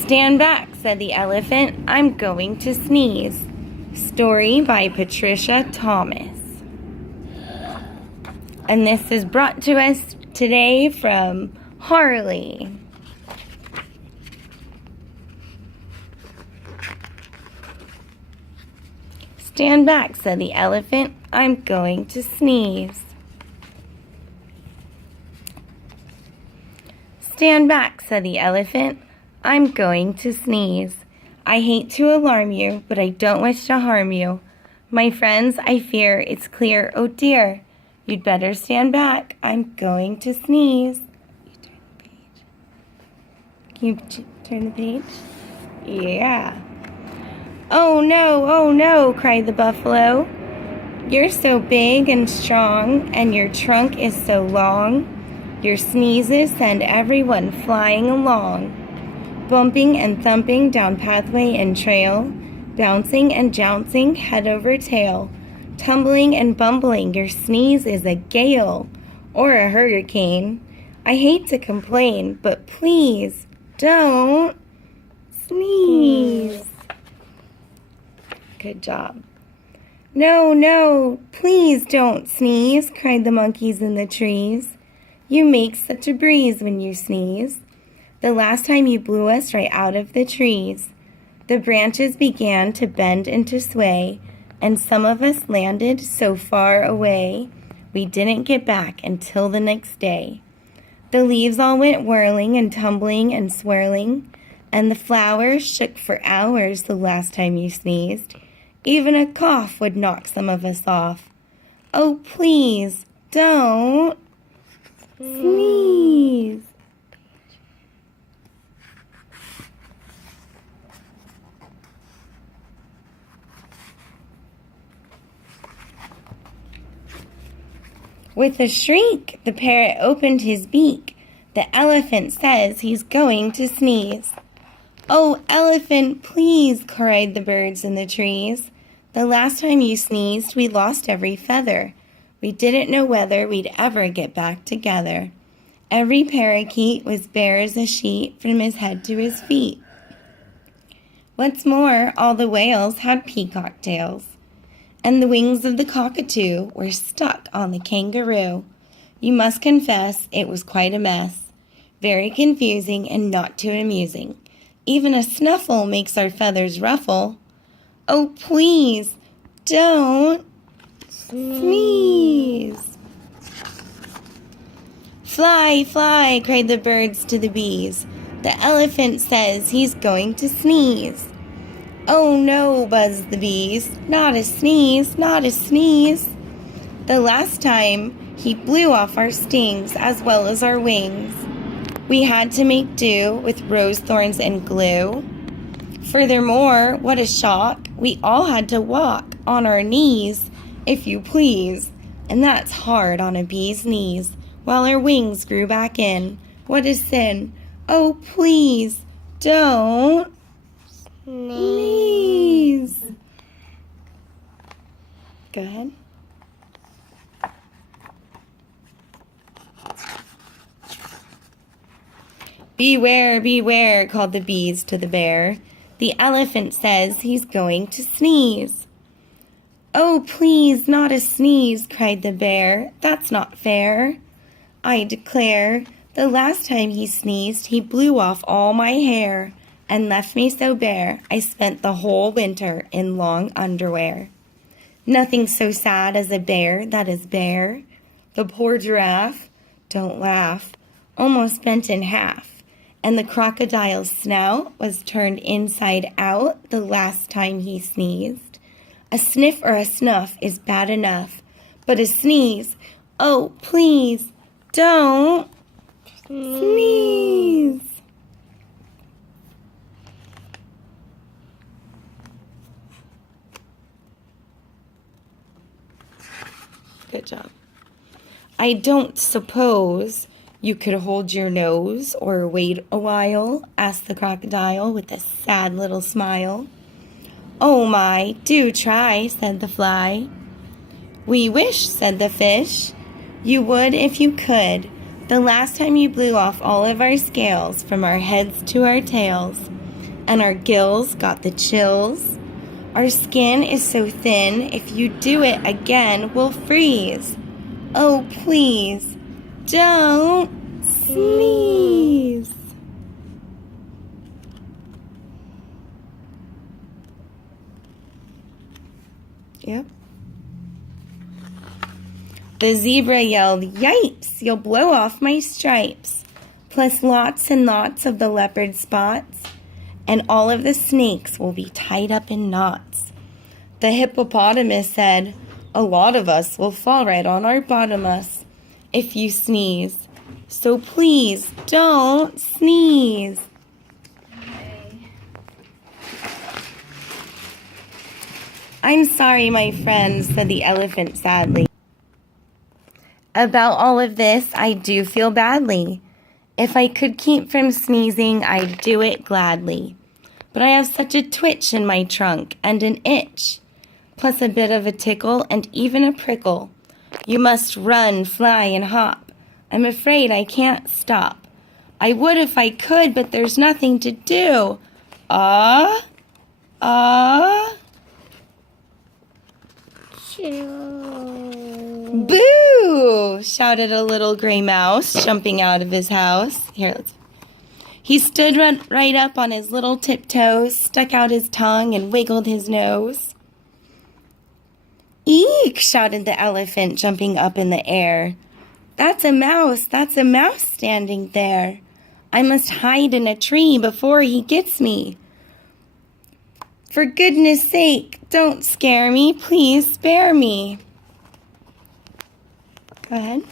Stand back, said the elephant. I'm going to sneeze. Story by Patricia Thomas. And this is brought to us today from Harlee. Stand back, said the elephant. I'm going to sneeze. Stand back, said the elephant. I'm going to sneeze. I hate to alarm you, but I don't wish to harm you. My friends, I fear it's clear, oh dear. You'd better stand back. I'm going to sneeze. You turn the page? Yeah. Oh no, cried the buffalo. You're so big and strong, and your trunk is so long. Your sneezes send everyone flying along. Bumping and thumping down pathway and trail, bouncing and jouncing head over tail. Tumbling and bumbling, your sneeze is a gale or a hurricane. I hate to complain, but please don't sneeze. Good job. No, please don't sneeze, cried the monkeys in the trees. You make such a breeze when you sneeze. The last time you blew us right out of the trees. The branches began to bend and to sway, and some of us landed so far away, we didn't get back until the next day. The leaves all went whirling and tumbling and swirling, and the flowers shook for hours the last time you sneezed. Even a cough would knock some of us off. Oh, please, don't sneeze. With a shriek, the parrot opened his beak. The elephant says he's going to sneeze. Oh, elephant, please, cried the birds in the trees. The last time you sneezed, we lost every feather. We didn't know whether we'd ever get back together. Every parakeet was bare as a sheet from his head to his feet. What's more, all the whales had peacock tails, and the wings of the cockatoo were stuck on the kangaroo. You must confess it was quite a mess, very confusing and not too amusing. Even a snuffle makes our feathers ruffle. Oh, please, don't sneeze. Fly, fly, cried the birds to the bees. The elephant says he's going to sneeze. Oh no, buzzed the bees, not a sneeze, not a sneeze. The last time he blew off our stings as well as our wings. We had to make do with rose thorns and glue. Furthermore, what a shock, we all had to walk on our knees, if you please. And that's hard on a bee's knees, while her wings grew back in. What a sin. Oh, please, don't sneeze. Go ahead. Beware, beware, called the bees to the bear. The elephant says he's going to sneeze. Oh, please, not a sneeze, cried the bear. That's not fair. I declare, the last time he sneezed, he blew off all my hair and left me so bare I spent the whole winter in long underwear. Nothing so sad as a bear that is bare. The poor giraffe, don't laugh, almost bent in half. And the crocodile's snout was turned inside out the last time he sneezed. A sniff or a snuff is bad enough, but a sneeze, oh, please, don't sneeze. Good job. I don't suppose you could hold your nose or wait a while, asked the crocodile with a sad little smile. Oh my, do try, said the fly. We wish, said the fish, you would if you could. The last time you blew off all of our scales from our heads to our tails. and our gills got the chills. Our skin is so thin, if you do it again, we'll freeze. Oh, please, don't sneeze. Yep. The zebra yelled, "Yipes, you'll blow off my stripes," plus lots and lots of the leopard spots, and all of the snakes will be tied up in knots. The hippopotamus said, "A lot of us will fall right on our bottomus if you sneeze, so please don't sneeze." "I'm sorry, my friends," said the elephant sadly. "About all of this, I do feel badly. If I could keep from sneezing, I'd do it gladly. But I have such a twitch in my trunk and an itch, plus a bit of a tickle and even a prickle. You must run, fly, and hop. I'm afraid I can't stop. I would if I could, but there's nothing to do. Ah, ah." "Boo!" shouted a little gray mouse, jumping out of his house. He stood right up on his little tiptoes, stuck out his tongue, and wiggled his nose. "Eek!" shouted the elephant, jumping up in the air. That's a mouse standing there. I must hide in a tree before he gets me. For goodness sake, don't scare me, please spare me." Go ahead.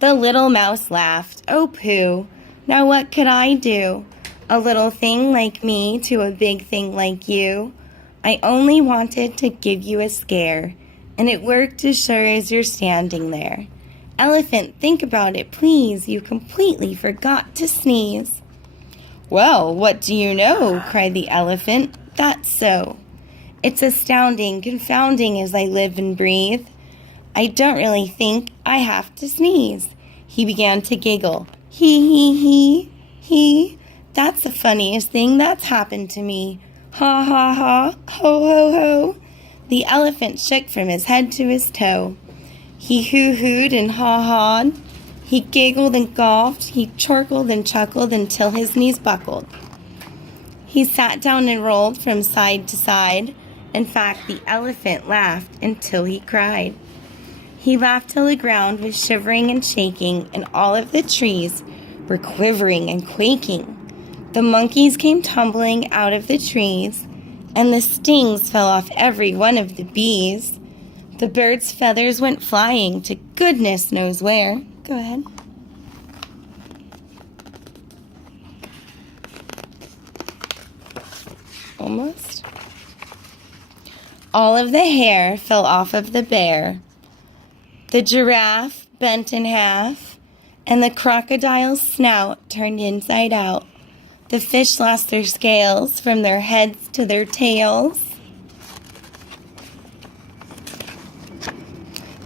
The little mouse laughed. "Oh, pooh, now what could I do? A little thing like me to a big thing like you. I only wanted to give you a scare, and it worked as sure as you're standing there. Elephant, think about it, please. You completely forgot to sneeze." "Well, what do you know?" cried the elephant. "That's so. It's astounding, confounding as I live and breathe. I don't really think I have to sneeze." He began to giggle. He. That's the funniest thing that's happened to me. Ha, ha, ha, ho, ho, ho." The elephant shook from his head to his toe. He hoo-hooed and ha-hawed. He giggled and golfed. He chortled and chuckled until his knees buckled. He sat down and rolled from side to side. In fact, the elephant laughed until he cried. He laughed till the ground was shivering and shaking, and all of the trees were quivering and quaking. The monkeys came tumbling out of the trees, and the stings fell off every one of the bees. The birds' feathers went flying to goodness knows where. Go ahead. Almost. All of the hair fell off of the bear. The giraffe bent in half, and the crocodile's snout turned inside out. The fish lost their scales from their heads to their tails.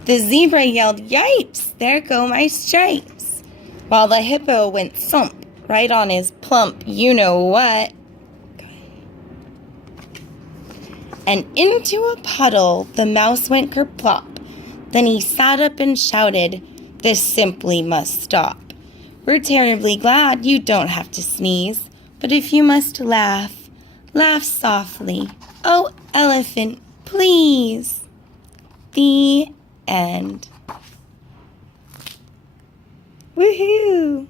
The zebra yelled, "Yipes, there go my stripes," while the hippo went thump right on his plump you-know-what. And into a puddle the mouse went kerplop. Then he sat up and shouted, "This simply must stop. We're terribly glad you don't have to sneeze, but if you must laugh, laugh softly. Oh, elephant, please." The end. Woohoo!